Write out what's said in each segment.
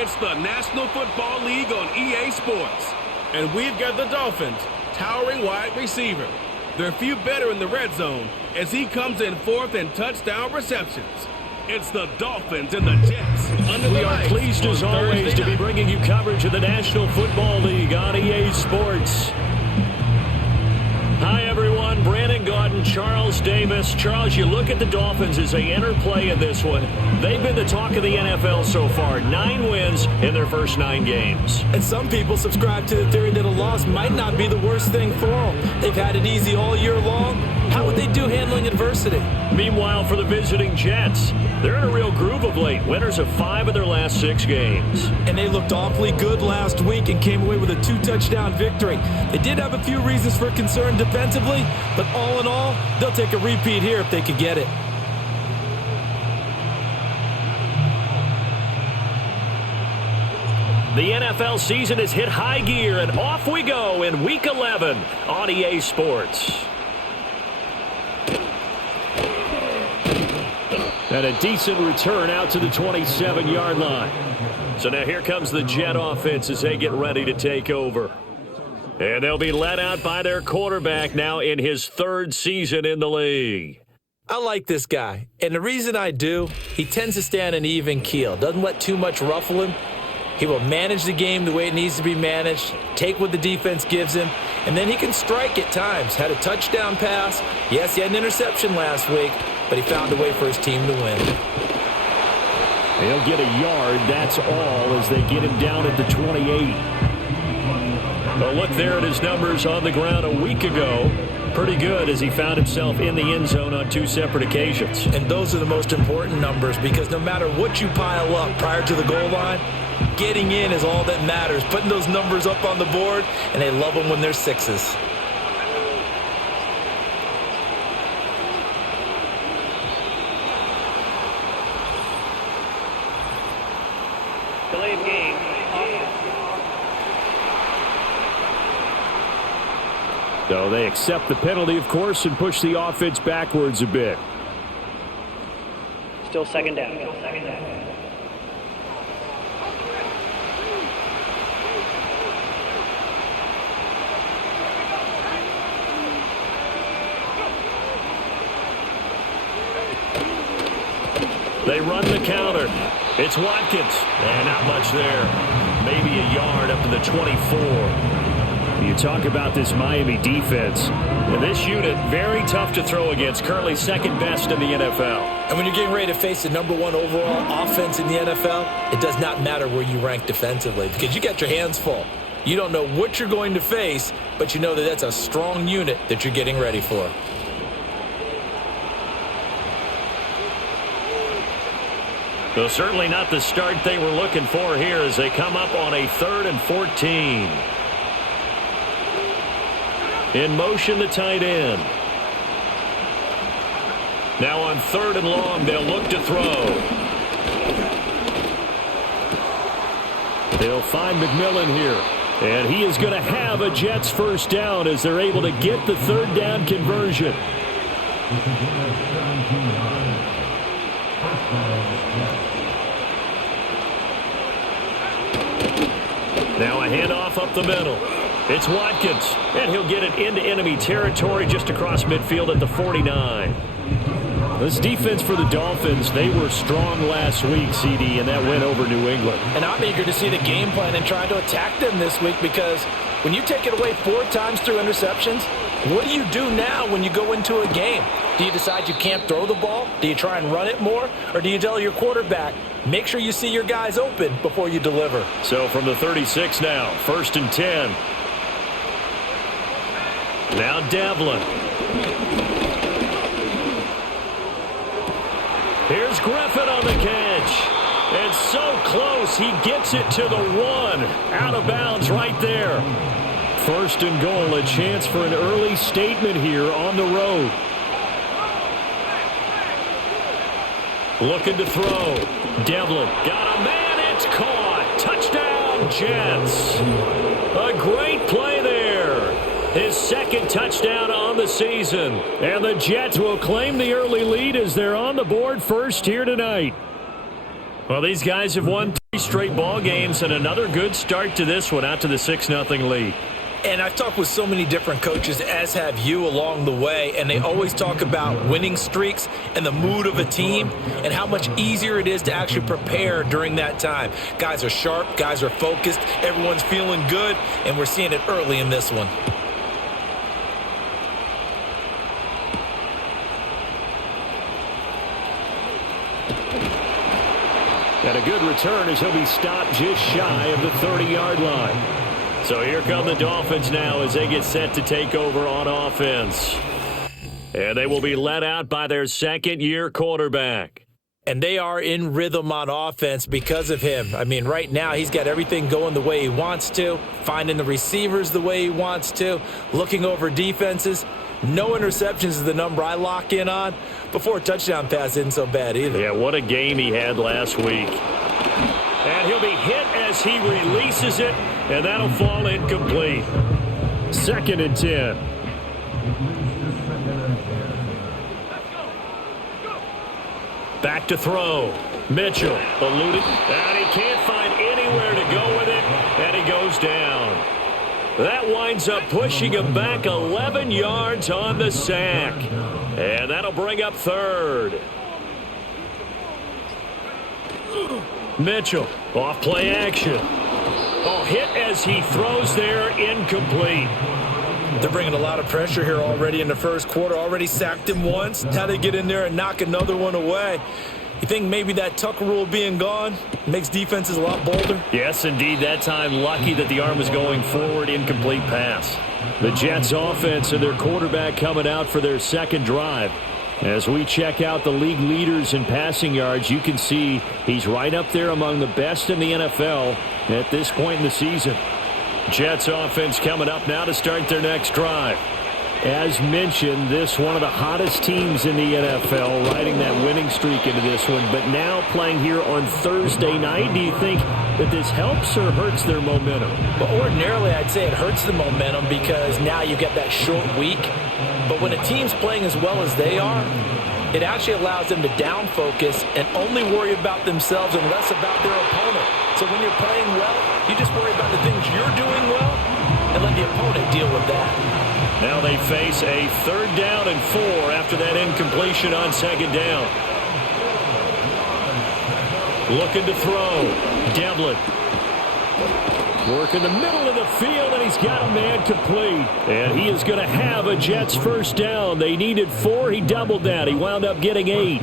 It's the National Football League on EA Sports. And we've got the Dolphins, towering wide receiver. They're few better in the red zone as he comes in fourth in touchdown receptions. It's the Dolphins and the Jets. We are pleased as always to be bringing you coverage of the National Football League on EA Sports. Hi, everyone. Brandon Gaudin, Charles Davis. Charles, you look at the Dolphins as they enter play in this one. They've been the talk of the NFL so far. 9 wins in their first 9 games. And some people subscribe to the theory that a loss might not be the worst thing for them. They've had it easy all year long. How would they do handling adversity? Meanwhile, for the visiting Jets, they're in a real groove of late. Winners of 5 of their last 6 games. And they looked awfully good last week and came away with a 2-touchdown victory. They did have a few reasons for concern defensively, but all in all, they'll take a repeat here if they could get it. The NFL season has hit high gear, and off we go in Week 11 on EA Sports. And a decent return out to the 27-yard line. So now here comes the Jet offense as they get ready to take over. And they'll be led out by their quarterback now in his 3rd season in the league. I like this guy, and the reason I do, he tends to stay on an even keel, doesn't let too much ruffle him. He will manage the game the way it needs to be managed, take what the defense gives him, and then he can strike at times. Had a touchdown pass. Yes, he had an interception last week, but he found a way for his team to win. He'll get a yard, that's all, as they get him down at the 28. A look there at his numbers on the ground a week ago. Pretty good as he found himself in the end zone on 2 separate occasions. And those are the most important numbers because no matter what you pile up prior to the goal line, getting in is all that matters. Putting those numbers up on the board, and they love them when they're 6s. Delayed game. So they accept the penalty, of course, and push the offense backwards a bit. Still second down. They run the counter. It's Watkins. And not much there. Maybe a yard up to the 24. You talk about this Miami defense. And this unit, very tough to throw against. Currently 2nd best in the NFL. And when you're getting ready to face the number 1 overall offense in the NFL, it does not matter where you rank defensively because you got your hands full. You don't know what you're going to face, but you know that that's a strong unit that you're getting ready for. So certainly not the start they were looking for here as they come up on a 3rd and 14. In motion, the tight end. Now on 3rd and long, they'll look to throw. They'll find McMillan here. And he is going to have a Jets first down as they're able to get the 3rd down conversion. Now a handoff up the middle. It's Watkins, and he'll get it into enemy territory just across midfield at the 49. This defense for the Dolphins, they were strong last week, CD, and that went over New England. And I'm eager to see the game plan and try to attack them this week because when you take it away 4 times through interceptions, what do you do now when you go into a game? Do you decide you can't throw the ball? Do you try and run it more? Or do you tell your quarterback, make sure you see your guys open before you deliver? So from the 36 now, 1st and 10. Now Devlin. Here's Griffin on the catch. And so close, he gets it to the 1. Out of bounds right there. 1st and goal, a chance for an early statement here on the road. Looking to throw. Devlin got a man, it's caught. Touchdown, Jets. A great play there. His 2nd touchdown on the season. And the Jets will claim the early lead as they're on the board first here tonight. Well, these guys have won 3 straight ball games and another good start to this one, out to the 6-0 lead. And I've talked with so many different coaches, as have you, along the way, and they always talk about winning streaks and the mood of a team and how much easier it is to actually prepare during that time. Guys are sharp, guys are focused, everyone's feeling good, and we're seeing it early in this one. And a good return as he'll be stopped just shy of the 30-yard line. So here come the Dolphins now as they get set to take over on offense. And they will be led out by their second-year quarterback. And they are in rhythm on offense because of him. I mean, right now he's got everything going the way he wants to, finding the receivers the way he wants to, looking over defenses. No interceptions is the number I lock in on. Before a touchdown pass isn't so bad either. Yeah, what a game he had last week. And he'll be hit as he releases it, and that'll fall incomplete. 2nd and 10. Back to throw. Mitchell eluded, and he can't find anywhere to go with it, and he goes down. That winds up pushing him back 11 yards on the sack. And that'll bring up 3rd. Mitchell, off play action. Oh, hit as he throws there, incomplete. They're bringing a lot of pressure here already in the first quarter. Already sacked him once. Now they get in there and knock another one away. You think maybe that Tucker rule being gone makes defenses a lot bolder? Yes, indeed. That time, lucky that the arm was going forward, incomplete pass. The Jets offense and their quarterback coming out for their second drive. As we check out the league leaders in passing yards, you can see he's right up there among the best in the NFL at this point in the season. Jets offense coming up now to start their next drive. As mentioned, this one of the hottest teams in the NFL, riding that winning streak into this one, but now playing here on Thursday night. Do you think that this helps or hurts their momentum? Well, ordinarily, I'd say it hurts the momentum because now you get that short week. But when a team's playing as well as they are, it actually allows them to down focus and only worry about themselves and less about their opponent. So when you're playing well, you just worry about the things you're doing well and let the opponent deal with that. Now they face a 3rd down and 4 after that incompletion on 2nd down. Looking to throw. Devlin. Work in the middle of the field, and he's got a man complete. And he is going to have a Jets first down. They needed 4. He doubled that. He wound up getting 8.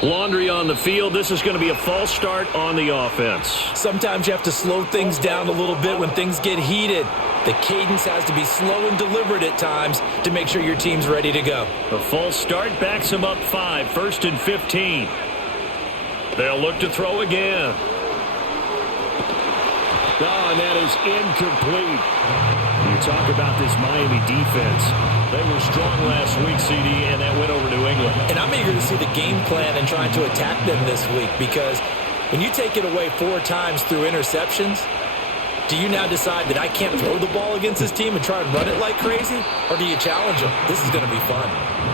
Laundry on the field. This is going to be a false start on the offense. Sometimes you have to slow things down a little bit when things get heated. The cadence has to be slow and deliberate at times to make sure your team's ready to go. A false start backs him up 5. 1st and 15. They'll look to throw again. Oh, and that is incomplete. You talk about this Miami defense. They were strong last week, CD, and that went over New England. And I'm eager to see the game plan and trying to attack them this week because when you take it away 4 times through interceptions, do you now decide that I can't throw the ball against this team and try and run it like crazy? Or do you challenge them? This is going to be fun.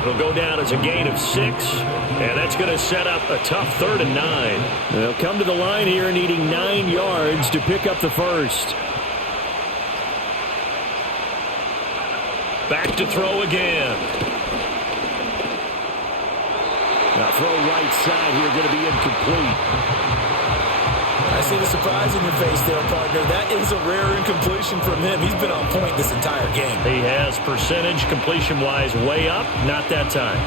It'll go down as a gain of 6, and that's going to set up a tough 3rd and 9. They'll come to the line here needing 9 yards to pick up the first. Back to throw again. Now throw right side here, going to be incomplete. I see the surprise in your face there, partner. That is a rare incompletion from him. He's been on point this entire game. He has percentage completion-wise way up, not that time.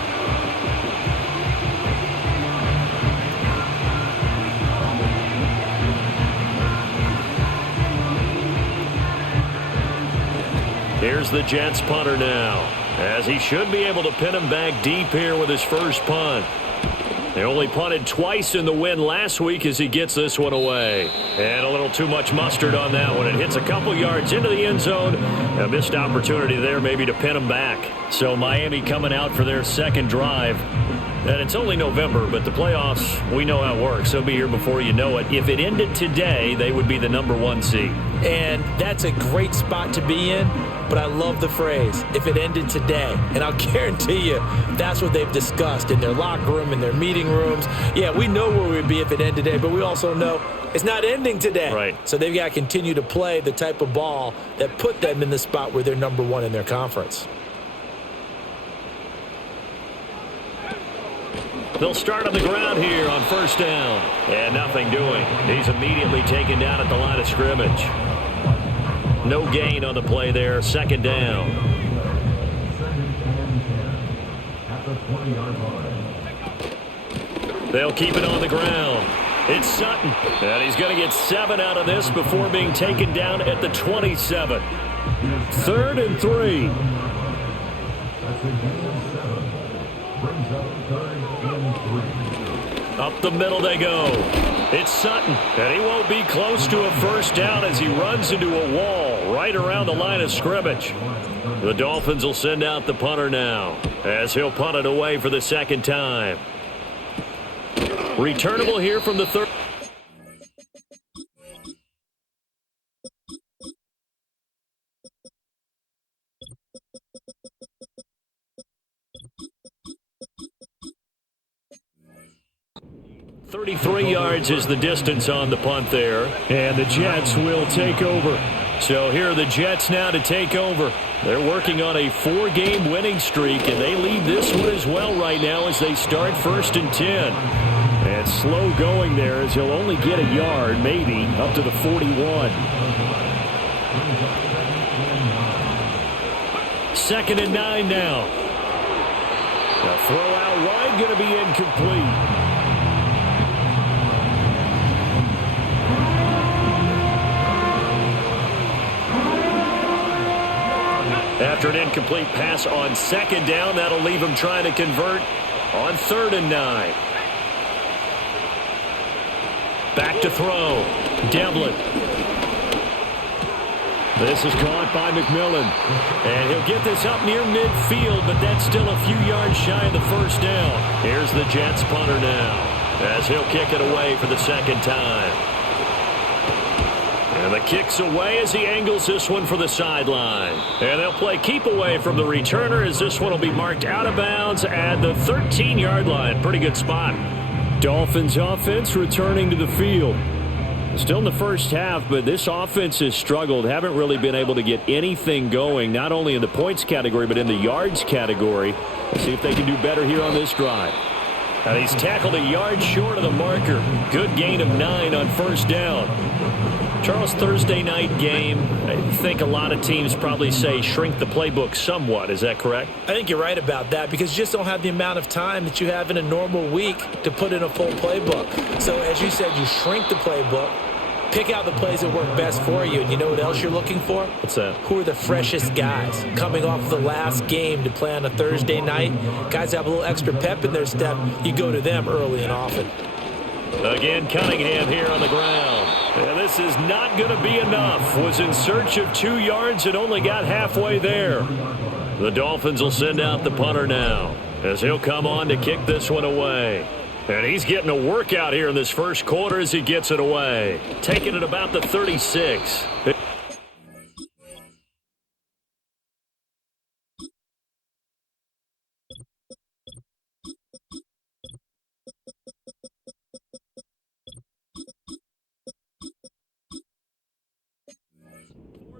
Here's the Jets punter now, as he should be able to pin him back deep here with his first punt. They only punted twice in the win last week as he gets this one away. And a little too much mustard on that one. It hits a couple yards into the end zone. A missed opportunity there maybe to pin him back. So Miami coming out for their second drive. And it's only November, but the playoffs, we know how it works. They'll be here before you know it. If it ended today, they would be the #1 seed. And that's a great spot to be in, but I love the phrase, if it ended today. And I'll guarantee you that's what they've discussed in their locker room, in their meeting rooms. Yeah, we know where we'd be if it ended today, but we also know it's not ending today. Right. So they've got to continue to play the type of ball that put them in the spot where they're #1 in their conference. They'll start on the ground here on first down. And nothing doing. He's immediately taken down at the line of scrimmage. No gain on the play there. Second down. They'll keep it on the ground. It's Sutton. And he's going to get 7 out of this before being taken down at the 27. 3rd and 3. Up the middle they go. It's Sutton, and he won't be close to a first down as he runs into a wall right around the line of scrimmage. The Dolphins will send out the punter now as he'll punt it away for the second time. Returnable here from the third. .33 yards is the distance on the punt there. And the Jets will take over. So here are the Jets now to take over. They're working on a 4-game winning streak, and they lead this one as well right now as they start 1st and 10. And slow going there as he'll only get a yard, maybe, up to the 41. 2nd and 9 now. A throw out wide going to be incomplete. After an incomplete pass on 2nd down, that'll leave him trying to convert on 3rd and 9. Back to throw. Devlin. This is caught by McMillan. And he'll get this up near midfield, but that's still a few yards shy of the first down. Here's the Jets punter now as he'll kick it away for the second time. And the kick's away as he angles this one for the sideline. And they'll play keep away from the returner as this one will be marked out of bounds at the 13-yard line. Pretty good spot. Dolphins offense returning to the field. Still in the first half, but this offense has struggled. Haven't really been able to get anything going, not only in the points category, but in the yards category. Let's see if they can do better here on this drive. And he's tackled a yard short of the marker. Good gain of 9 on first down. Charles, Thursday night game, I think a lot of teams probably say shrink the playbook somewhat. Is that correct? I think you're right about that because you just don't have the amount of time that you have in a normal week to put in a full playbook. So as you said, you shrink the playbook, pick out the plays that work best for you, and you know what else you're looking for? What's that? Who are the freshest guys coming off the last game to play on a Thursday night? Guys have a little extra pep in their step. You go to them early and often. Again, Cunningham here on the ground. And this is not going to be enough. Was in search of 2 yards and only got halfway there. The Dolphins will send out the punter now as he'll come on to kick this one away. And he's getting a workout here in this first quarter as he gets it away. Taking it about the 36.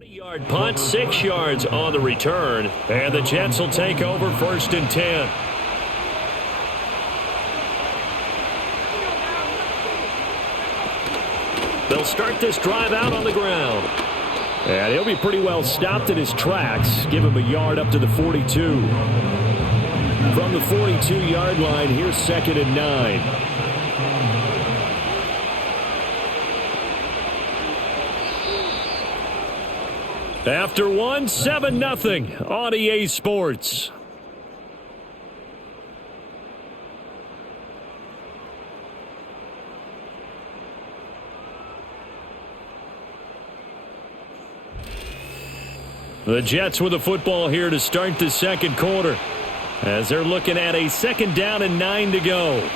Yard punt, 6 yards on the return, and the Jets will take over 1st and 10. They'll start this drive out on the ground. And he'll be pretty well stopped in his tracks. Give him a yard up to the 42. From the 42-yard line, here's 2nd and 9. After 1, 7-0 on EA Sports. The Jets with the football here to start the second quarter. as they're looking at a 2nd down and 9 to go.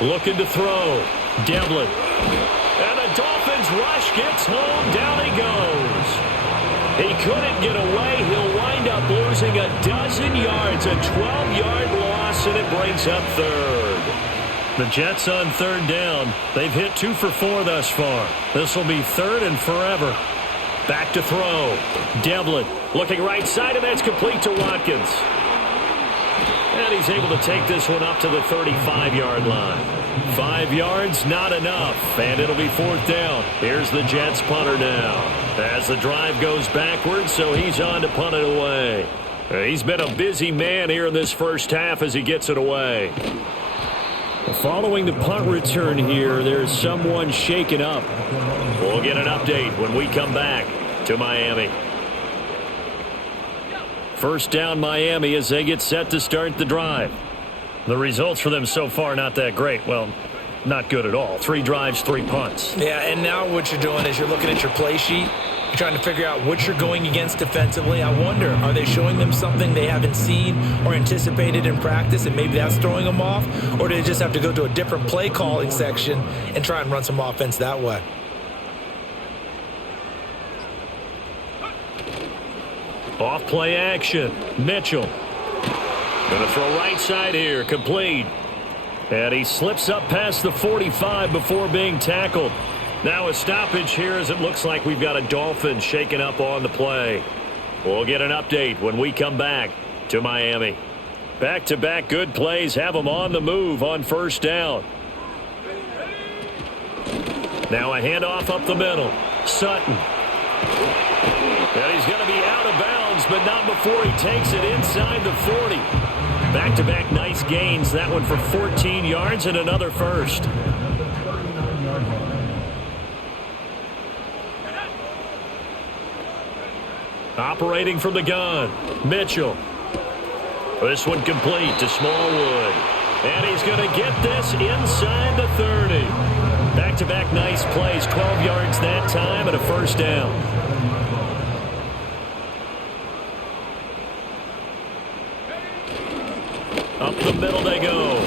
Looking to throw. Devlin. And the Dolphins rush gets home. Down he goes. He couldn't get away. He'll wind up losing a dozen yards. A 12-yard loss, and it brings up 3rd. The Jets on 3rd down. They've hit 2 for 4 thus far. This will be 3rd and forever. Back to throw. Devlin looking right side, and that's complete to Watkins. And he's able to take this one up to the 35-yard line. 5 yards, not enough, and it'll be 4th down. Here's the Jets punter now. As the drive goes backwards, so he's on to punt it away. He's been a busy man here in this first half as he gets it away. Following the punt return here, there's someone shaken up. We'll get an update when we come back to Miami. 1st down Miami as they get set to start the drive. The results for them so far not that great. Well, not good at all. 3 drives, 3 punts. Yeah, and now what you're doing is you're looking at your play sheet. You're trying to figure out what you're going against defensively. I wonder, are they showing them something they haven't seen or anticipated in practice, and maybe that's throwing them off? Or do they just have to go to a different play calling section and try and run some offense that way? Off play action. Mitchell. Going to throw right side here. Complete. And he slips up past the 45 before being tackled. Now a stoppage here as it looks like we've got a Dolphin shaken up on the play. We'll get an update when we come back to Miami. Back-to-back good plays have them on the move on 1st down. Now a handoff up the middle. Sutton. And he's going to be out of bounds, but not before he takes it inside the 40. Back-to-back nice gains. That one for 14 yards and another first. Operating from the gun. Mitchell. This one complete to Smallwood. And he's going to get this inside the 30. Back-to-back nice plays. 12 yards that time and a 1st down. Up the middle they go.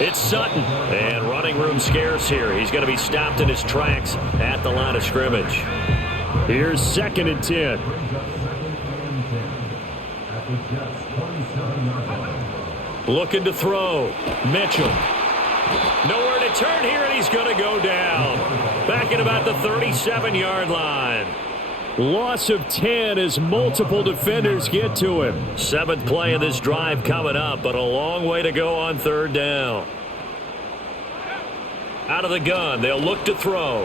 It's Sutton. And running room scarce here. He's going to be stopped in his tracks at the line of scrimmage. Here's 2nd and 10. Looking to throw. Mitchell. Nowhere to turn here, and he's going to go down. Back at about the 37-yard line. Loss of 10 as multiple defenders get to him. 7th play of this drive coming up, but a long way to go on 3rd down. Out of the gun, they'll look to throw.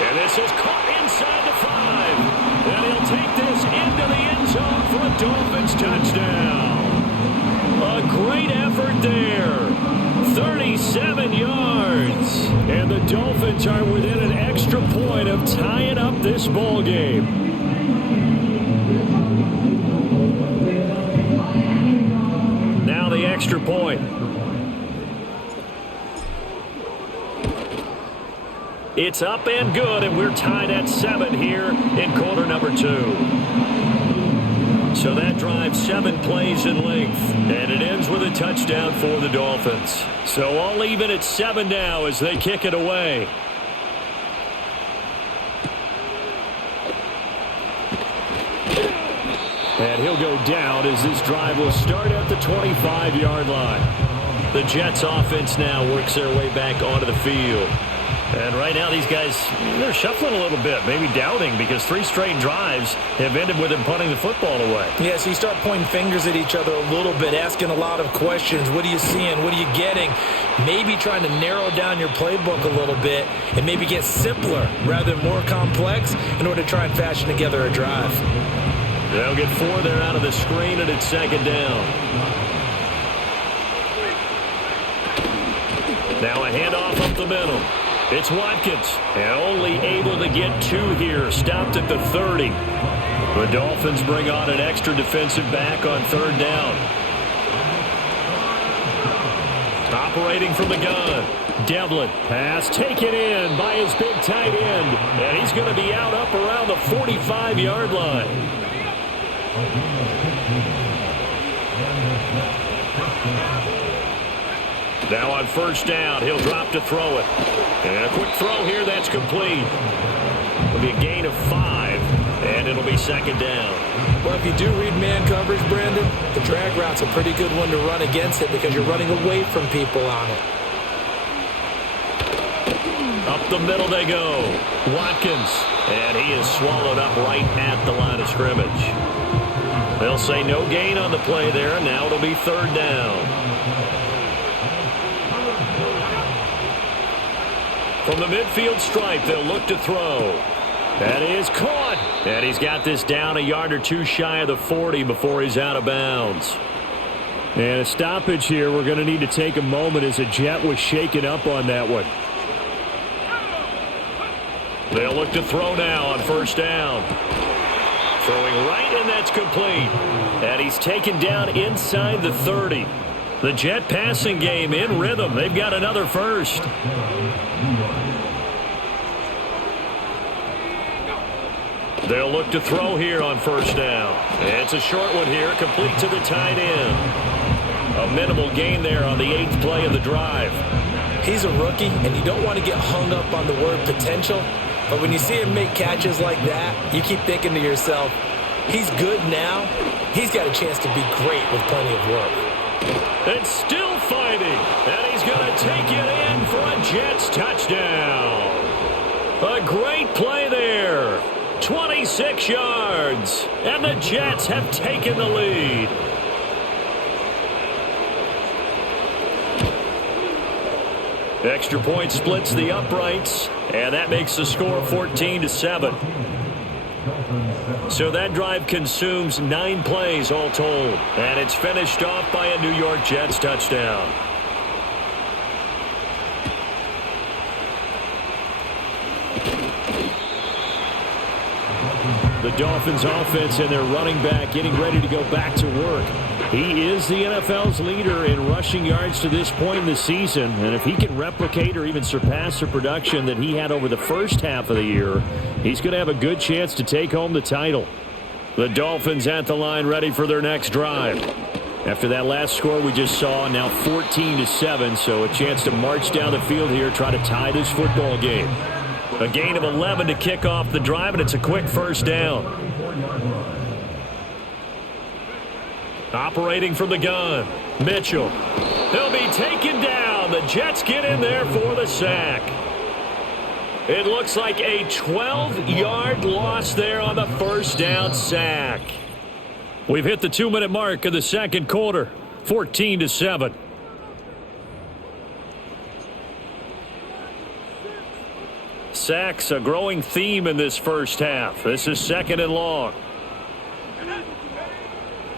And this is caught inside the 5. And he'll take this into the end zone for a Dolphins touchdown. A great effort there. 37 yards. And the Dolphins are within an extra point of tying up this ball game. Now the extra point. It's up and good, and we're tied at 7 here in quarter number 2. So that drive 7 plays in length, and it ends with a touchdown for the Dolphins. So all even at 7 now as they kick it away. And he'll go down as this drive will start at the 25-yard line. The Jets offense now works their way back onto the field. And right now these guys, they're shuffling a little bit, maybe doubting, because 3 straight drives have ended with them punting the football away. Yeah, so you start pointing fingers at each other a little bit, asking a lot of questions. What are you seeing? What are you getting? Maybe trying to narrow down your playbook a little bit and maybe get simpler rather than more complex in order to try and fashion together a drive. They'll get 4 there out of the screen, and it's 2nd down. Now a handoff up the middle. It's Watkins, and only able to get 2 here, stopped at the 30. The Dolphins bring on an extra defensive back on 3rd down. Operating from the gun. Devlin, pass taken in by his big tight end. And he's going to be out up around the 45-yard line. Now on first down, he'll drop to throw it. And a quick throw here, that's complete. It'll be a gain of 5, and it'll be second down. Well, if you do read man coverage, Brandon, the drag route's a pretty good one to run against it because you're running away from people on it. Up the middle they go. Watkins, and he is swallowed up right at the line of scrimmage. They'll say no gain on the play there, and now it'll be third down. From the midfield stripe, they'll look to throw. That is caught. And he's got this down a yard or two shy of the 40 before he's out of bounds. And a stoppage here. We're going to need to take a moment as a Jet was shaken up on that one. They'll look to throw now on first down. Throwing right, and that's complete. And he's taken down inside the 30. The Jet passing game in rhythm. They've got another first. They'll look to throw here on first down. It's a short one here, complete to the tight end. A minimal gain there on the 8th play of the drive. He's a rookie, and you don't want to get hung up on the word potential. But when you see him make catches like that, you keep thinking to yourself, he's good now. He's got a chance to be great with plenty of work. And still fighting. And he's going to take it in for a Jets touchdown. A great play there. 26 yards. And the Jets have taken the lead. Extra point splits the uprights, and that makes the score 14-7. So that drive consumes 9 plays all told, and it's finished off by a New York Jets touchdown. The Dolphins offense and their running back getting ready to go back to work. He is the NFL's leader in rushing yards to this point in the season, and if he can replicate or even surpass the production that he had over the first half of the year, he's going to have a good chance to take home the title. The Dolphins at the line ready for their next drive. After that last score we just saw, now 14-7, so a chance to march down the field here, try to tie this football game. A gain of 11 to kick off the drive, and it's a quick first down. Operating from the gun, Mitchell. He'll be taken down. The Jets get in there for the sack. It looks like a 12-yard loss there on the first down sack. We've hit the 2-minute mark of the second quarter, 14-7. Sacks, a growing theme in this first half. This is second and long.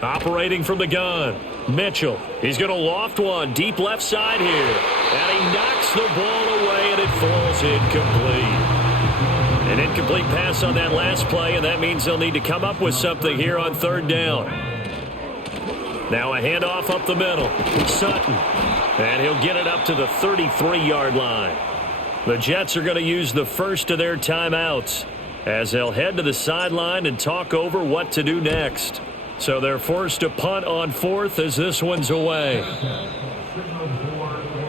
Operating from the gun, Mitchell. He's going to loft one deep left side here. And he knocks the ball away, and it falls incomplete. An incomplete pass on that last play, and that means they'll need to come up with something here on third down. Now a handoff up the middle. Sutton. And he'll get it up to the 33-yard line. The Jets are going to use the first of their timeouts as they'll head to the sideline and talk over what to do next. So they're forced to punt on fourth as this one's away.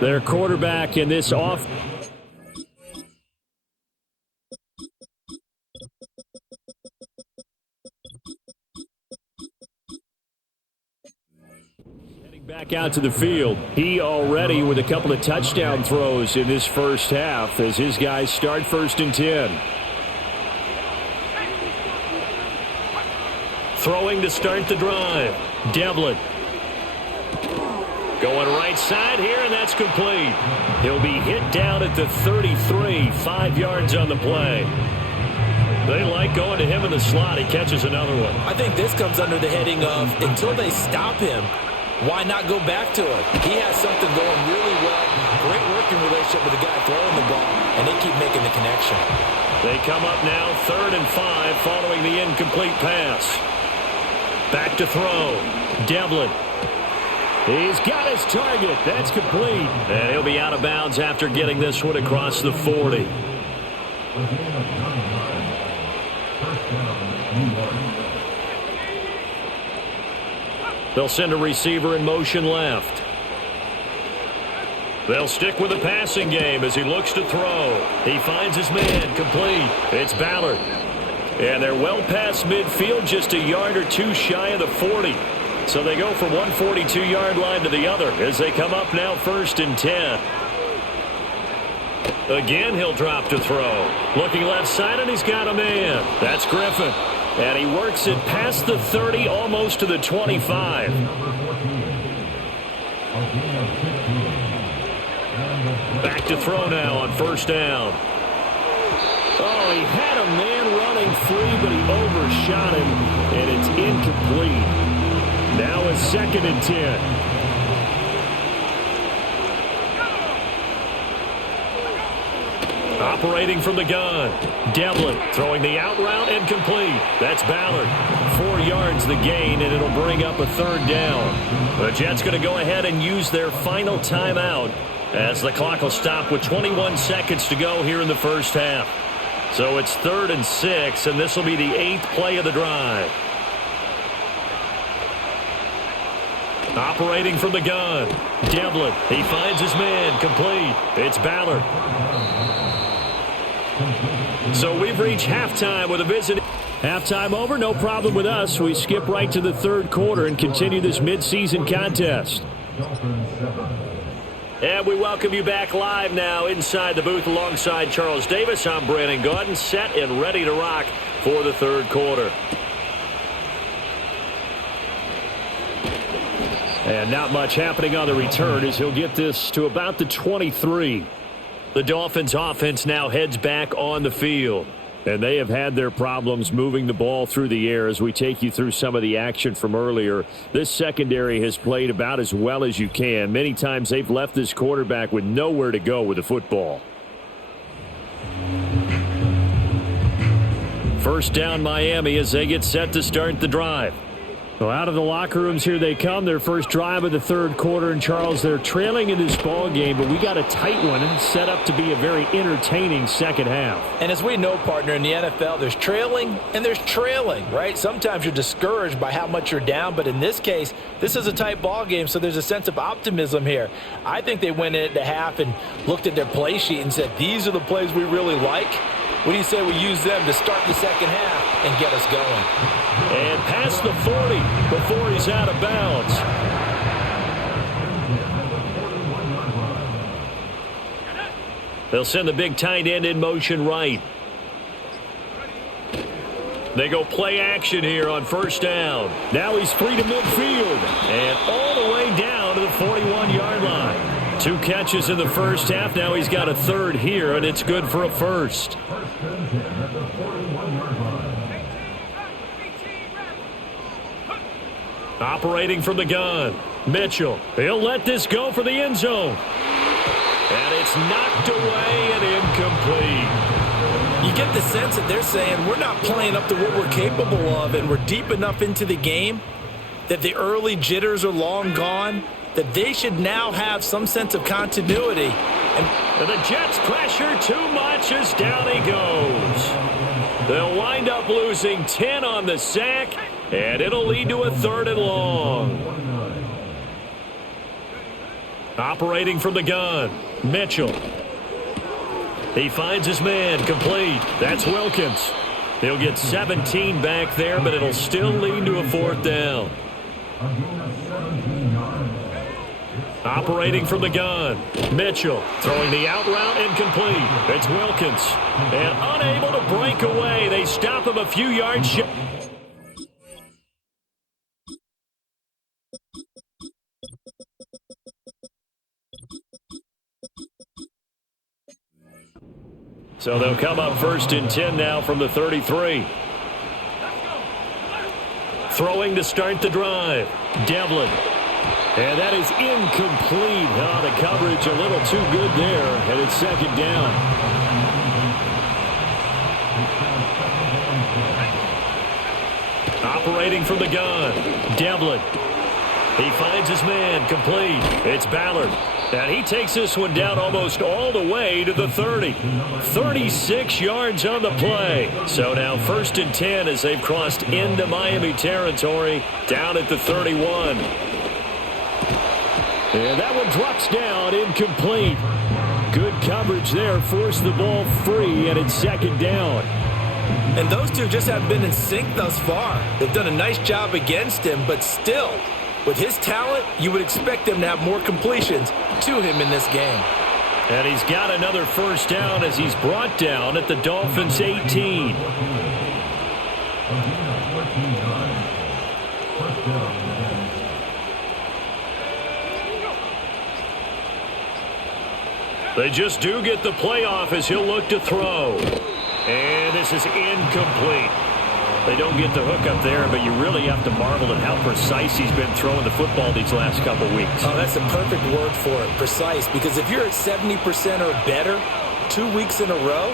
Their quarterback in this off. Heading back out to the field. He already with a couple of touchdown throws in this first half as his guys start first and 10. Throwing to start the drive. Devlin. Going right side here, and that's complete. He'll be hit down at the 33, 5 yards on the play. They like going to him in the slot. He catches another one. I think this comes under the heading of until they stop him, why not go back to it? He has something going really well. Great working relationship with the guy throwing the ball, and they keep making the connection. They come up now 3rd and 5 following the incomplete pass. Back to throw. Devlin. He's got his target. That's complete. And he'll be out of bounds after getting this one across the 40. They'll send a receiver in motion left. They'll stick with the passing game as he looks to throw. He finds his man, complete. It's Ballard. And they're well past midfield, just a yard or two shy of the 40. So they go from one 42-yard line to the other as they come up now 1st and 10. Again, he'll drop to throw. Looking left side, and he's got a man. That's Griffin. And he works it past the 30, almost to the 25. Back to throw now on 1st down. Oh, he had a man running free, but he overshot him, and it's incomplete. Now it's 2nd and 10. Operating from the gun. Devlin throwing the out route and complete. That's Ballard. 4 yards the gain, and it'll bring up a 3rd down. The Jets going to go ahead and use their final timeout as the clock will stop with 21 seconds to go here in the 1st half. So it's 3rd and 6, and this will be the 8th play of the drive. Operating from the gun. Devlin. He finds his man. Complete. It's Ballard. So we've reached halftime with a visit. Halftime over, no problem with us. We skip right to the 3rd quarter and continue this midseason contest. And we welcome you back live now inside the booth alongside Charles Davis. I'm Brandon Gaudin, set and ready to rock for the 3rd quarter. And not much happening on the return as he'll get this to about the 23. The Dolphins offense now heads back on the field. And they have had their problems moving the ball through the air as we take you through some of the action from earlier. This secondary has played about as well as you can. Many times they've left this quarterback with nowhere to go with the football. 1st down Miami as they get set to start the drive. So out of the locker rooms, here they come. Their first drive of the 3rd quarter. And, Charles, they're trailing in this ball game, but we got a tight one and set up to be a very entertaining 2nd half. And as we know, partner, in the NFL, there's trailing and there's trailing, right? Sometimes you're discouraged by how much you're down, but in this case, this is a tight ball game, so there's a sense of optimism here. I think they went into half and looked at their play sheet and said, these are the plays we really like. What do you say we use them to start the 2nd half and get us going? And past the 40 before he's out of bounds. They'll send the big tight end in motion right. They go play action here on 1st down. Now he's free to midfield. And all the way down to the 41-yard line. 2 catches in the 1st half. Now he's got a 3rd here, and it's good for a 1st. Operating from the gun. Mitchell. He'll let this go for the end zone. And it's knocked away and incomplete. You get the sense that they're saying we're not playing up to what we're capable of, and we're deep enough into the game that the early jitters are long gone, that they should now have some sense of continuity. And the Jets pressure too much as down he goes. They'll wind up losing 10 on the sack, and it'll lead to a 3rd and long. Operating from the gun, Mitchell. He finds his man, complete. That's Wilkins. He'll get 17 back there, but it'll still lead to a 4th down. Operating from the gun, Mitchell throwing the out route incomplete. It's Wilkins. And unable to break away. They stop him a few yards short. So they'll come up 1st and 10 now from the 33. Throwing to start the drive, Devlin. And that is incomplete. Oh, the coverage a little too good there, and it's 2nd down. Operating from the gun, Devlin. He finds his man, complete. It's Ballard. And he takes this one down almost all the way to the 30. 36 yards on the play. So now 1st and 10 as they've crossed into Miami territory down at the 31. And that one drops down, incomplete. Good coverage there, forced the ball free, and it's 2nd down. And those two just haven't been in sync thus far. They've done a nice job against him, but still, with his talent, you would expect them to have more completions to him in this game. And he's got another 1st down as he's brought down at the Dolphins' 18. They just do get the playoff as he'll look to throw. And this is incomplete. They don't get the hook up there, but you really have to marvel at how precise he's been throwing the football these last couple weeks. Oh, that's the perfect word for it, precise. Because if you're at 70% or better 2 weeks in a row,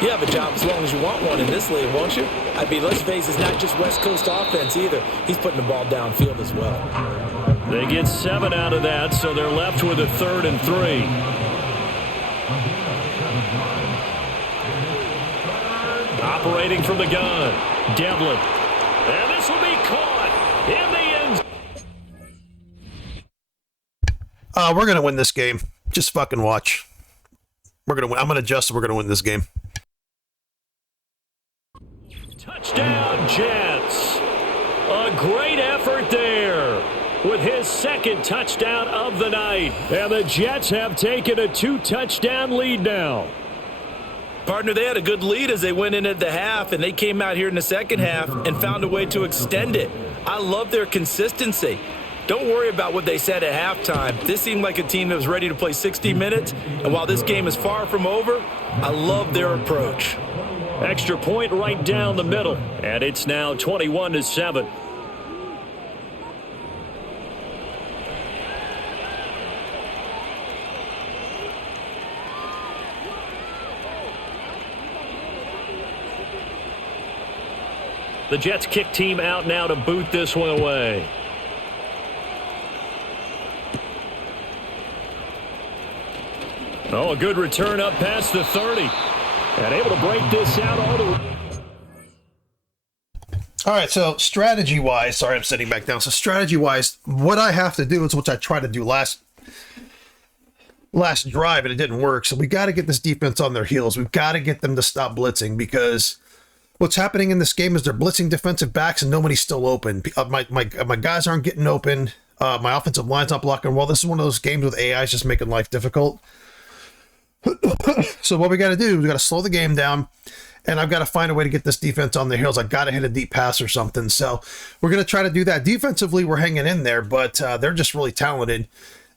you have a job as long as you want one in this league, won't you? I mean, let's face it, it's not just West Coast offense either. He's putting the ball downfield as well. They get 7 out of that, so they're left with a 3rd and 3. Operating from the gun, Devlin. And this will be caught in the end. We're going to win this game. Just fucking watch. We're going to win. I'm going to adjust. We're going to win this game. Touchdown, Jets. A great effort there with his 2nd touchdown of the night. And the Jets have taken a 2-touchdown lead now. Partner, they had a good lead as they went in at the half, and they came out here in the 2nd half and found a way to extend it. I love their consistency. Don't worry about what they said at halftime. This seemed like a team that was ready to play 60 minutes, and while this game is far from over, I love their approach. Extra point right down the middle, and it's now 21-7. The Jets kick team out now to boot this one away. Oh, a good return up past the 30. And able to break this out all the way. All right, so strategy-wise, sorry, I'm sitting back down. So strategy-wise, what I have to do is what I tried to do last drive, and it didn't work. So we got to get this defense on their heels. We've got to get them to stop blitzing, because what's happening in this game is they're blitzing defensive backs and nobody's still open. My guys aren't getting open. My offensive line's not blocking well. This is one of those games with AI is just making life difficult. So what we got to do is we got to slow the game down, and I've got to find a way to get this defense on their heels. I've got to hit a deep pass or something. So we're going to try to do that. Defensively, we're hanging in there, but they're just really talented,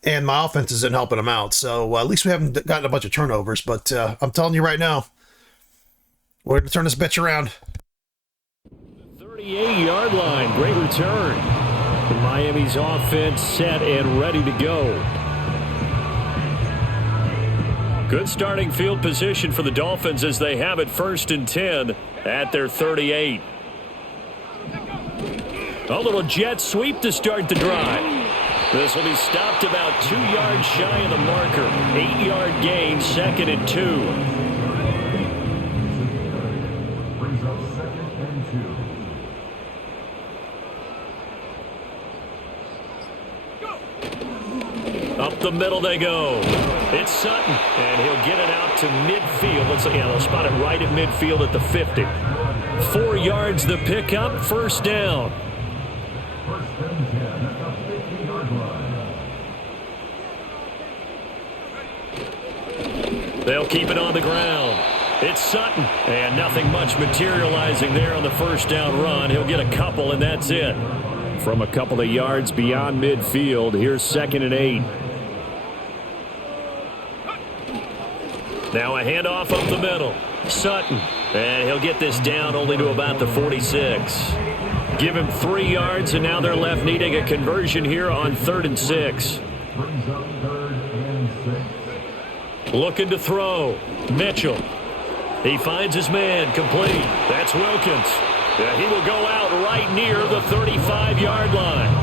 and my offense isn't helping them out. So at least we haven't gotten a bunch of turnovers, but I'm telling you right now, we're going to turn this bitch around. 38-yard line. Great return. Miami's offense set and ready to go. Good starting field position for the Dolphins as they have it 1st and 10 at their 38. A little jet sweep to start the drive. This will be stopped about 2 yards shy of the marker. 8-yard gain, 2nd and 2. Up the middle they go. It's Sutton, and he'll get it out to midfield. Looks like they'll spot it right at midfield at the 50. 4 yards the pickup, 1st down. They'll keep it on the ground. It's Sutton, and nothing much materializing there on the 1st down run. He'll get a couple, and that's it. From a couple of yards beyond midfield, here's 2nd and 8. Now a handoff up the middle. Sutton, and he'll get this down only to about the 46. Give him 3 yards, and now they're left needing a conversion here on 3rd and 6. Looking to throw. Mitchell. He finds his man, complete. That's Wilkins. Yeah, he will go out right near the 35-yard line.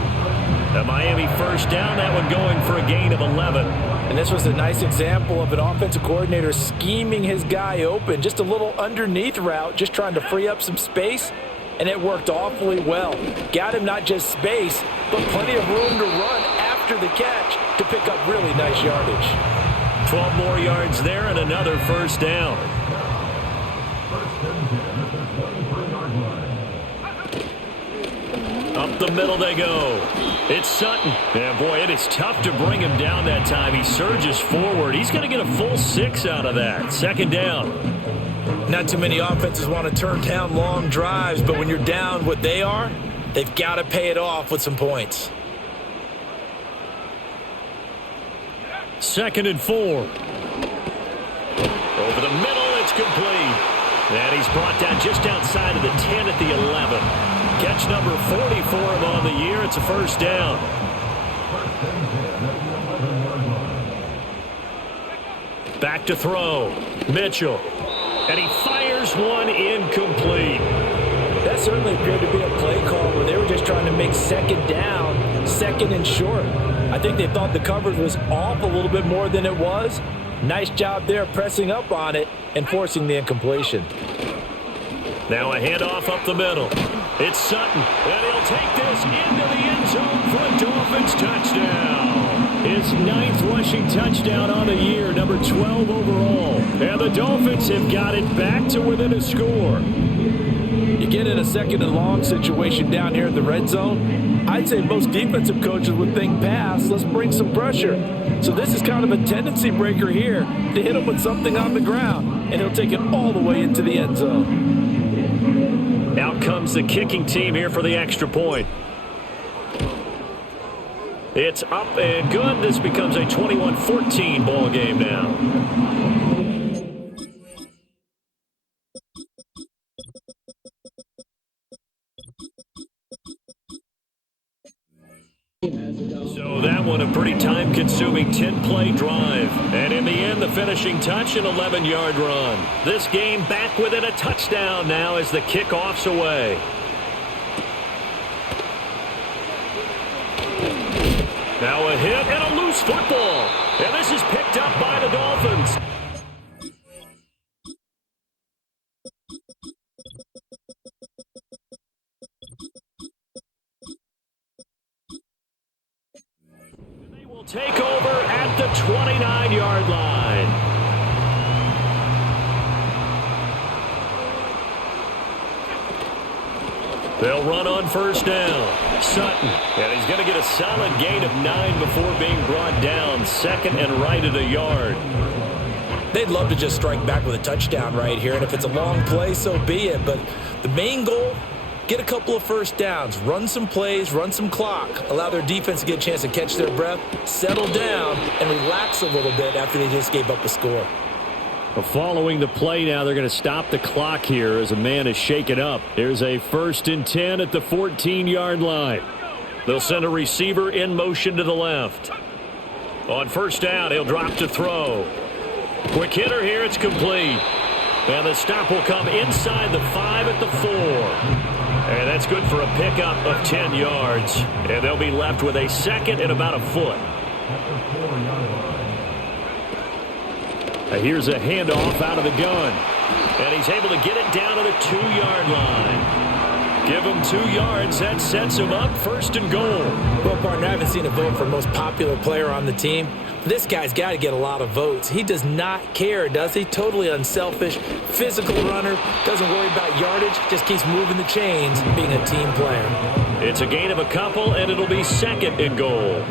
A Miami first down, that one going for a gain of 11. And this was a nice example of an offensive coordinator scheming his guy open. Just a little underneath route, just trying to free up some space, and it worked awfully well. Got him not just space, but plenty of room to run after the catch to pick up really nice yardage. 12 more yards there and another first down. Up the middle they go. It's Sutton. And boy, it is tough to bring him down that time. He surges forward. He's going to get a full 6 out of that. Second down. Not too many offenses want to turn down long drives, but when you're down what they are, they've got to pay it off with some points. 2nd and 4. Over the middle, it's complete. And he's brought down just outside of the 10 at the 11. Catch number 40 for him on the year. It's a first down. Back to throw. Mitchell. And he fires one incomplete. That certainly appeared to be a play call where they were just trying to make second down, second and short. I think they thought the coverage was off a little bit more than it was. Nice job there pressing up on it and forcing the incompletion. Now a handoff up the middle. It's Sutton, and he'll take this into the end zone for a Dolphins touchdown. His 9th rushing touchdown on the year, number 12 overall. And the Dolphins have got it back to within a score. You get in a second and long situation down here in the red zone, I'd say most defensive coaches would think pass, let's bring some pressure. So this is kind of a tendency breaker here to hit him with something on the ground, and he'll take it all the way into the end zone. Out comes the kicking team here for the extra point. It's up and good. This becomes a 21-14 ball game now. So that one a pretty time-consuming 10-play drive. And in the end, the finishing touch, an 11-yard run. This game back within a touchdown now as the kickoff's away. Now a hit and a loose football. And this is picked up by the Dolphins. Take over at the 29-yard line. They'll run on first down. Sutton, and he's going to get a solid gain of 9 before being brought down. Second and right at a yard. They'd love to just strike back with a touchdown right here, and if it's a long play, so be it. But the main goal, get a couple of first downs, run some plays, run some clock, allow their defense to get a chance to catch their breath, settle down, and relax a little bit after they just gave up a score. Well, following the play now, they're going to stop the clock here as a man is shaken up. Here's a 1st and 10 at the 14-yard line. They'll send a receiver in motion to the left. On first down, he'll drop to throw. Quick hitter here, it's complete. And the stop will come inside the 5 at the 4. And that's good for a pickup of 10 yards. And they'll be left with a second and about a foot. Here's a handoff out of the gun. And he's able to get it down to the 2-yard line. Give him 2 yards. That sets him up 1st and goal. Well, partner, I haven't seen a vote for most popular player on the team. This guy's got to get a lot of votes. He does not care, does he? Totally unselfish, physical runner, doesn't worry about yardage, just keeps moving the chains, being a team player. It's a gain of a couple, and it'll be 2nd and goal.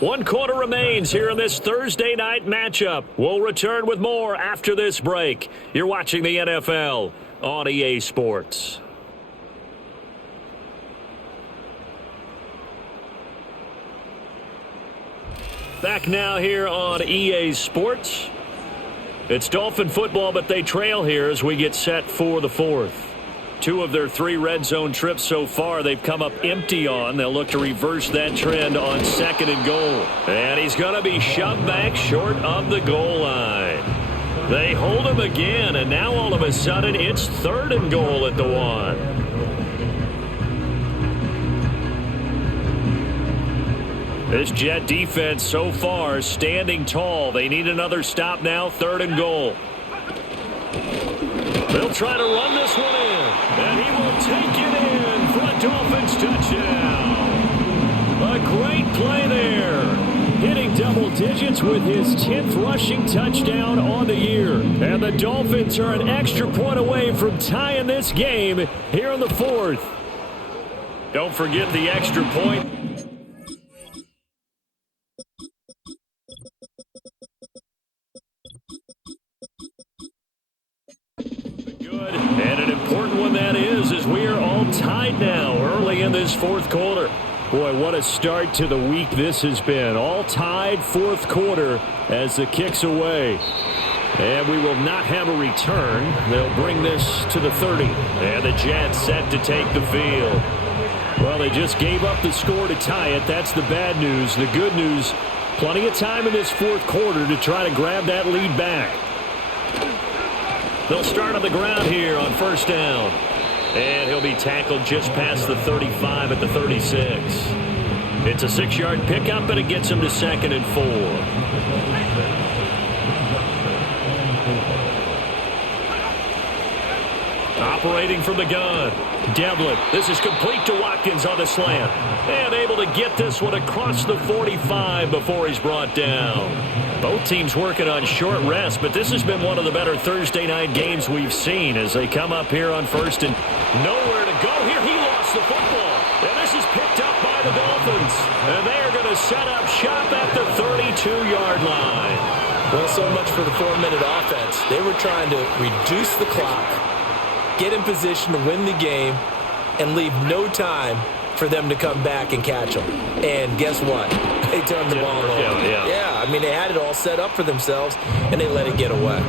One quarter remains here in this Thursday night matchup. We'll return with more after this break. You're watching the NFL on EA Sports. Back now here on EA Sports. It's Dolphin football, but they trail here as we get set for the 4th. 2 of their 3 red zone trips so far they've come up empty on. They'll look to reverse that trend on 2nd and goal. And he's going to be shoved back short of the goal line. They hold him again, and now all of a sudden it's 3rd and goal at the 1. This Jet defense so far standing tall. They need another stop now, 3rd and goal. They'll try to run this one in, and he will take it in for a Dolphins touchdown. A great play there. Hitting double digits with his 10th rushing touchdown on the year. And the Dolphins are an extra point away from tying this game here in the 4th. Don't forget the extra point. Good. And an important one that is, as we are all tied now early in this 4th quarter. Boy, what a start to the week this has been. All tied 4th quarter as the kick's away. And we will not have a return. They'll bring this to the 30. And the Jets set to take the field. Well, they just gave up the score to tie it. That's the bad news. The good news, plenty of time in this 4th quarter to try to grab that lead back. They'll start on the ground here on 1st down. And he'll be tackled just past the 35 at the 36. It's a 6-yard pickup, and it gets him to 2nd and 4. Operating from the gun, Devlin. This is complete to Watkins on the slant. And able to get this one across the 45 before he's brought down. Both teams working on short rest, but this has been one of the better Thursday night games we've seen as they come up here on 1st and nowhere to go. Here he lost the football. And this is picked up by the Dolphins. And they are going to set up shop at the 32-yard line. Well, so much for the 4-minute offense. They were trying to reduce the clock, get in position to win the game, and leave no time for them to come back and catch them. And guess what? They turned the ball over. Yeah, I mean, they had it all set up for themselves, and they let it get away.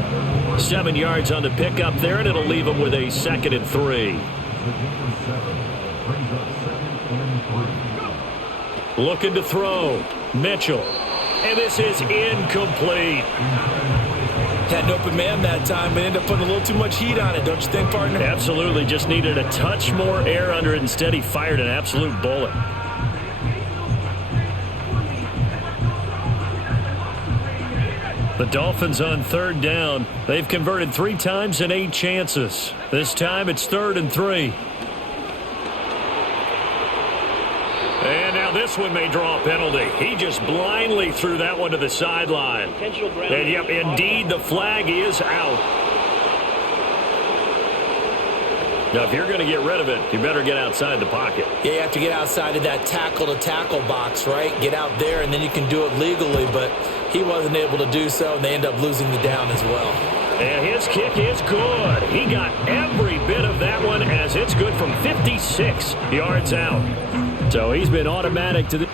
7 yards on the pickup there, and it'll leave them with a 2nd and 3. Looking to throw. Mitchell. And this is incomplete. Had an open man that time, but ended up putting a little too much heat on it, don't you think, partner? Absolutely. Just needed a touch more air under it. Instead, he fired an absolute bullet. The Dolphins on 3rd down. They've converted 3 times in 8 chances. This time it's 3rd and 3. And now this one may draw a penalty. He just blindly threw that one to the sideline. And yep, indeed, the flag is out. Now, if you're going to get rid of it, you better get outside the pocket. Yeah, you have to get outside of that tackle-to-tackle box, right? Get out there, and then you can do it legally, but he wasn't able to do so, and they end up losing the down as well. And his kick is good. He got every bit of that one as it's good from 56 yards out. So he's been automatic to the...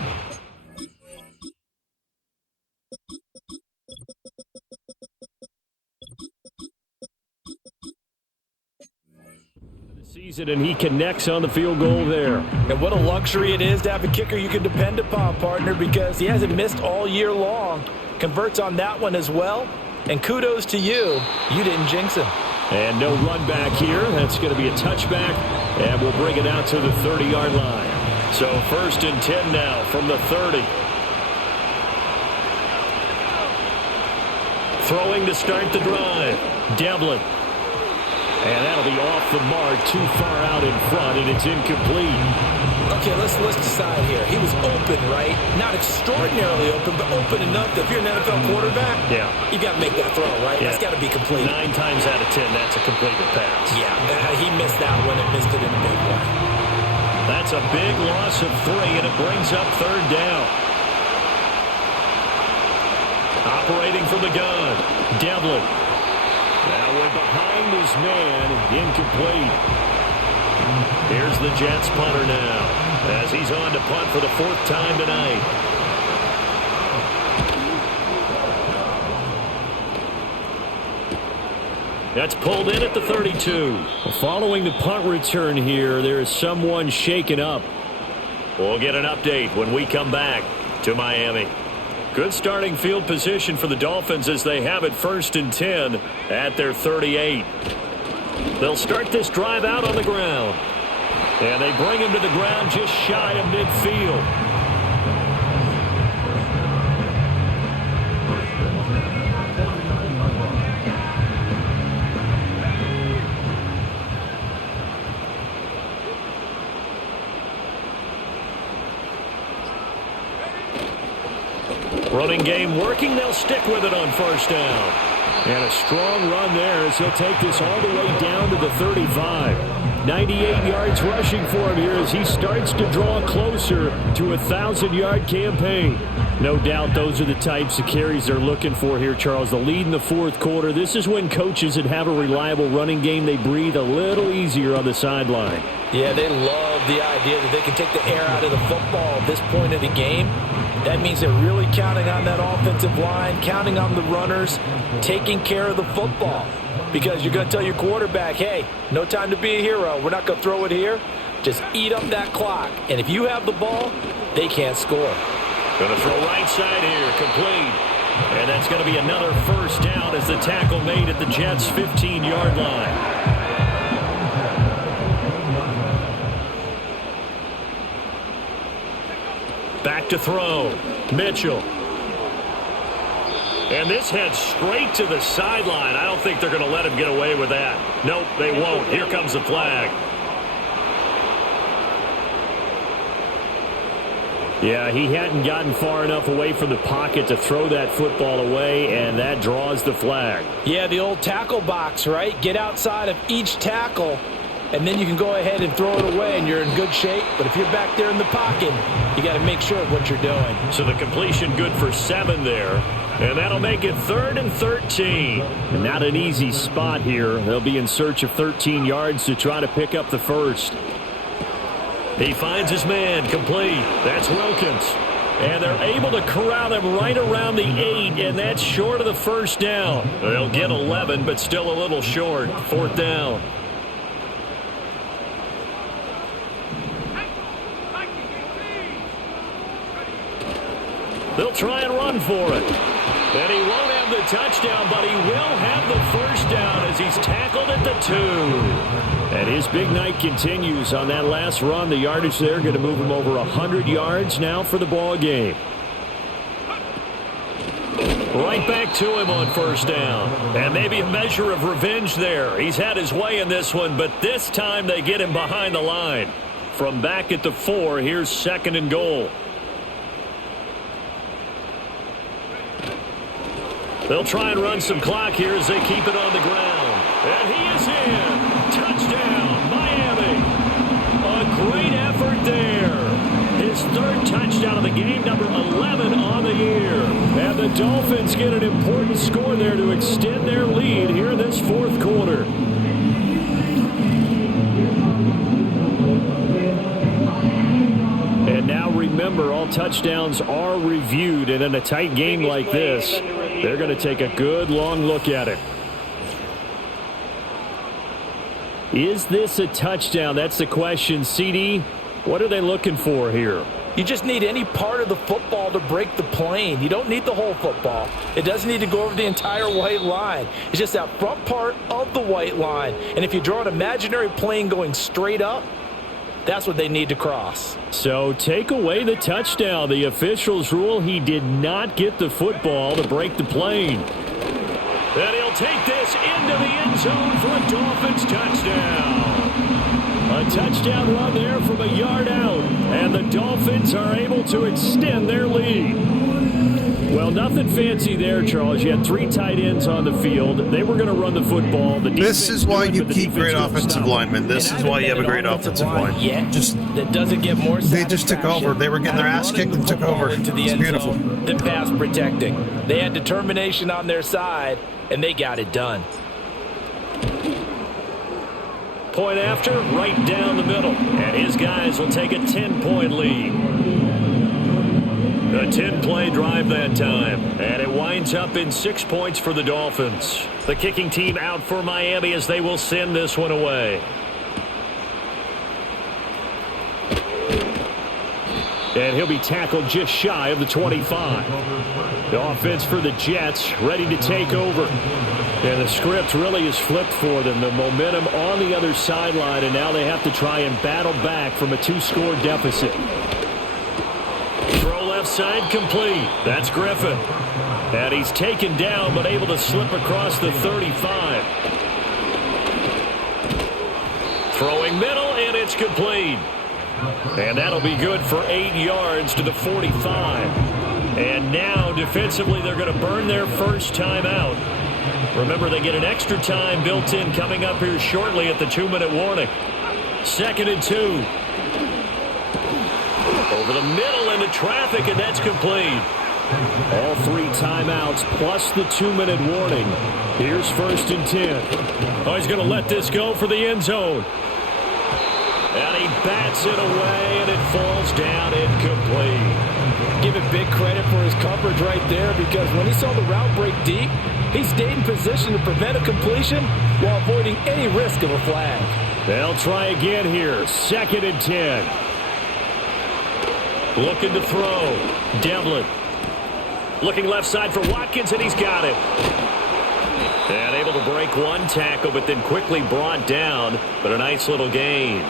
season, and he connects on the field goal there. And what a luxury it is to have a kicker you can depend upon, partner, because he hasn't missed all year long. Converts on that one as well. And kudos to you. You didn't jinx him. And no run back here. That's going to be a touchback. And we'll bring it out to the 30-yard line. So 1st and 10 now from the 30. Throwing to start the drive. Devlin. And that'll be off the mark, too far out in front, and it's incomplete. Okay, let's decide here. He was open, right? Not extraordinarily open, but open enough that if you're an NFL quarterback, you got to make that throw, right? Yeah. That's got to be complete. 9 times out of 10, that's a completed pass. Yeah, he missed that one and missed it in a big way. That's a big loss of 3, and it brings up 3rd down. Operating from the gun, Devlin. Now we're behind his man, incomplete. Here's the Jets punter now, as he's on to punt for the 4th time tonight. That's pulled in at the 32. Following the punt return here, there is someone shaken up. We'll get an update when we come back to Miami. Good starting field position for the Dolphins as they have it 1st and 10 at their 38. They'll start this drive out on the ground. And they bring him to the ground just shy of midfield. Running game working. They'll stick with it on 1st down. And a strong run there as he'll take this all the way down to the 35. 98 yards rushing for him here as he starts to draw closer to a 1,000-yard campaign. No doubt those are the types of carries they're looking for here, Charles. The lead in the 4th quarter. This is when coaches that have a reliable running game, they breathe a little easier on the sideline. Yeah, they love the idea that they can take the air out of the football at this point of the game. That means they're really counting on that offensive line, counting on the runners, taking care of the football. Because you're going to tell your quarterback, hey, no time to be a hero. We're not going to throw it here. Just eat up that clock. And if you have the ball, they can't score. Going to throw right side here, complete. And that's going to be another 1st down as the tackle made at the Jets' 15-yard line. Back to throw. Mitchell. And this heads straight to the sideline. I don't think they're going to let him get away with that. Nope, they won't. Here comes the flag. Yeah, he hadn't gotten far enough away from the pocket to throw that football away, and that draws the flag. Yeah, the old tackle box, right? Get outside of each tackle, and then you can go ahead and throw it away, and you're in good shape. But if you're back there in the pocket, you got to make sure of what you're doing. So the completion good for 7 there. And that'll make it 3rd and 13. And not an easy spot here. They'll be in search of 13 yards to try to pick up the 1st. He finds his man, complete. That's Wilkins. And they're able to corral him right around the 8, and that's short of the 1st down. They'll get 11, but still a little short. 4th down. They'll try and run for it. And he won't have the touchdown, but he will have the 1st down as he's tackled at the 2. And his big night continues on that last run. The yardage there going to move him over 100 yards now for the ball game. Right back to him on 1st down. And maybe a measure of revenge there. He's had his way in this one, but this time they get him behind the line. From back at the 4, here's 2nd and goal. They'll try and run some clock here as they keep it on the ground. And he is in. Touchdown, Miami. A great effort there. His 3rd touchdown of the game, number 11 on the year. And the Dolphins get an important score there to extend their lead here in this 4th quarter. And now remember, all touchdowns are reviewed, and in a tight game like this, they're going to take a good long look at it. Is this a touchdown? That's the question. CD, what are they looking for here? You just need any part of the football to break the plane. You don't need the whole football. It doesn't need to go over the entire white line. It's just that front part of the white line. And if you draw an imaginary plane going straight up, that's what they need to cross. So take away the touchdown. The officials rule he did not get the football to break the plane. And he'll take this into the end zone for a Dolphins touchdown. A touchdown run there from a yard out. And the Dolphins are able to extend their lead. Well, nothing fancy there, Charles. You had 3 tight ends on the field. They were going to run the football. This is why you keep great offensive linemen. This is why you have a great offensive line. Just that doesn't get more. They just took over. They were getting their ass kicked and took over. It's beautiful. The pass protecting. They had determination on their side, and they got it done. Point after, right down the middle. And his guys will take a 10-point lead. A 10-play drive that time. And it winds up in 6 points for the Dolphins. The kicking team out for Miami as they will send this one away. And he'll be tackled just shy of the 25. The offense for the Jets ready to take over. And the script really is flipped for them. The momentum on the other sideline, and now they have to try and battle back from a 2-score deficit. Throw left side complete. That's Griffin. And he's taken down but able to slip across the 35. Throwing middle, and it's complete. And that'll be good for 8 yards to the 45. And now, defensively, they're going to burn their first timeout. Remember, they get an extra time built in coming up here shortly at the 2-minute warning. 2nd and 2. Over the middle into traffic, and that's complete. All 3 timeouts plus the 2-minute warning. Here's 1st and 10. Oh, he's going to let this go for the end zone. And he bats it away, and it falls down incomplete. Give it big credit for his coverage right there, because when he saw the route break deep, he stayed in position to prevent a completion while avoiding any risk of a flag. They'll try again here. 2nd and 10. Looking to throw. Devlin. Looking left side for Watkins, and he's got it. And able to break one tackle, but then quickly brought down. But a nice little gain.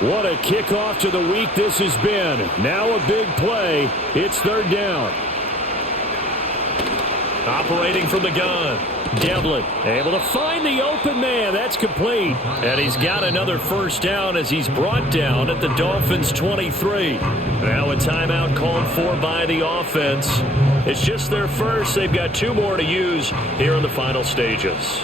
What a kickoff to the week this has been. Now a big play. It's 3rd down. Operating from the gun. Devlin able to find the open man. That's complete. And he's got another first down as he's brought down at the Dolphins' 23. Now a timeout called for by the offense. It's just their first. They've got 2 more to use here in the final stages.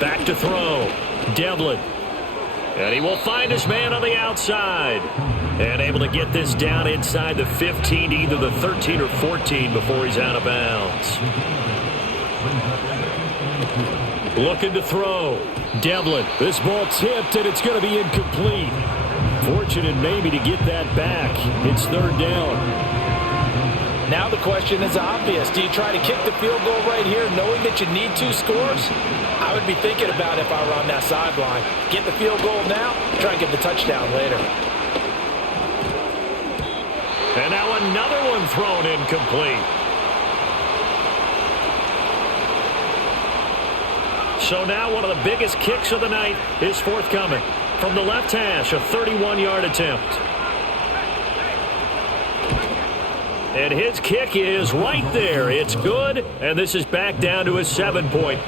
Back to throw. Devlin. And he will find his man on the outside. And able to get this down inside the 15, either the 13 or 14 before he's out of bounds. Looking to throw. Devlin. This ball tipped, and it's going to be incomplete. Fortunate maybe to get that back. It's 3rd down. Now the question is obvious. Do you try to kick the field goal right here knowing that you need 2 scores? I would be thinking about if I were on that sideline. Get the field goal now, try and get the touchdown later. And now another one thrown incomplete. So now one of the biggest kicks of the night is forthcoming. From the left hash, a 31-yard attempt. And his kick is right there. It's good, and this is back down to a 7-point.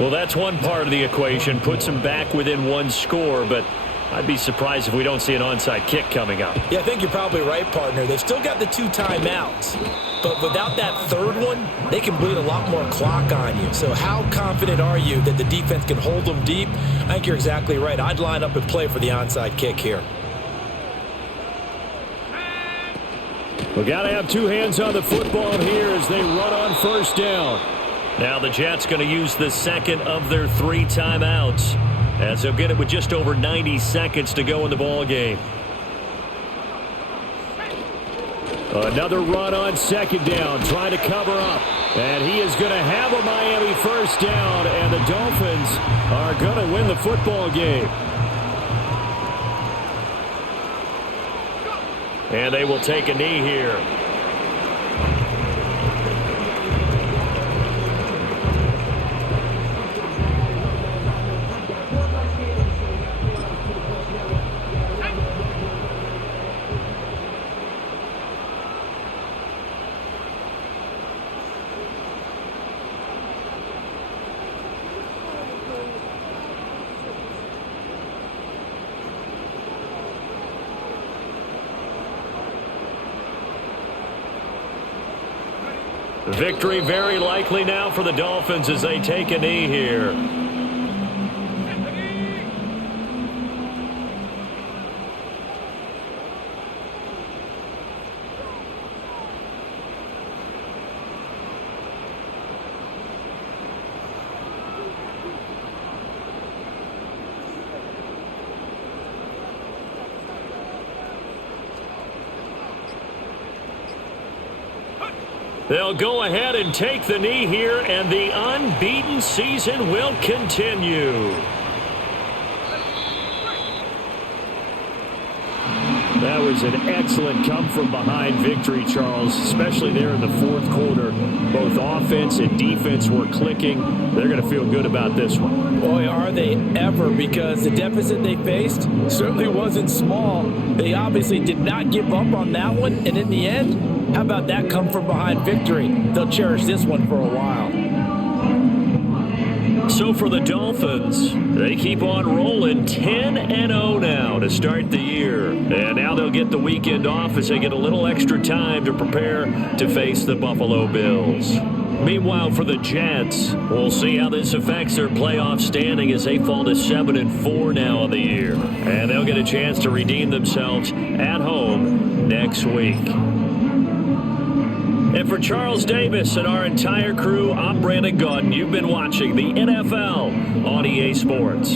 Well, that's one part of the equation. Puts them back within 1 score, but I'd be surprised if we don't see an onside kick coming up. Yeah, I think you're probably right, partner. They've still got the 2 timeouts, but without that 3rd one, they can bleed a lot more clock on you. So how confident are you that the defense can hold them deep? I think you're exactly right. I'd line up and play for the onside kick here. We got to have 2 hands on the football here as they run on 1st down. Now the Jets going to use the 2nd of their 3 timeouts, as they'll get it with just over 90 seconds to go in the ball game. Another run on 2nd down, trying to cover up. And he is going to have a Miami first down, and the Dolphins are going to win the football game. And they will take a knee here. Victory very likely now for the Dolphins as they take a knee here. They'll go ahead and take the knee here, and the unbeaten season will continue. That was an excellent come-from-behind victory, Charles, especially there in the fourth quarter. Both offense and defense were clicking. They're going to feel good about this one. Boy, are they ever, because the deficit they faced certainly wasn't small. They obviously did not give up on that one, and in the end, how about that come-from-behind victory? They'll cherish this one for a while. So for the Dolphins, they keep on rolling 10-0 now to start the year. And now they'll get the weekend off as they get a little extra time to prepare to face the Buffalo Bills. Meanwhile, for the Jets, we'll see how this affects their playoff standing as they fall to 7-4 now on the year. And they'll get a chance to redeem themselves at home next week. And for Charles Davis and our entire crew, I'm Brandon Gaudin. You've been watching the NFL on EA Sports.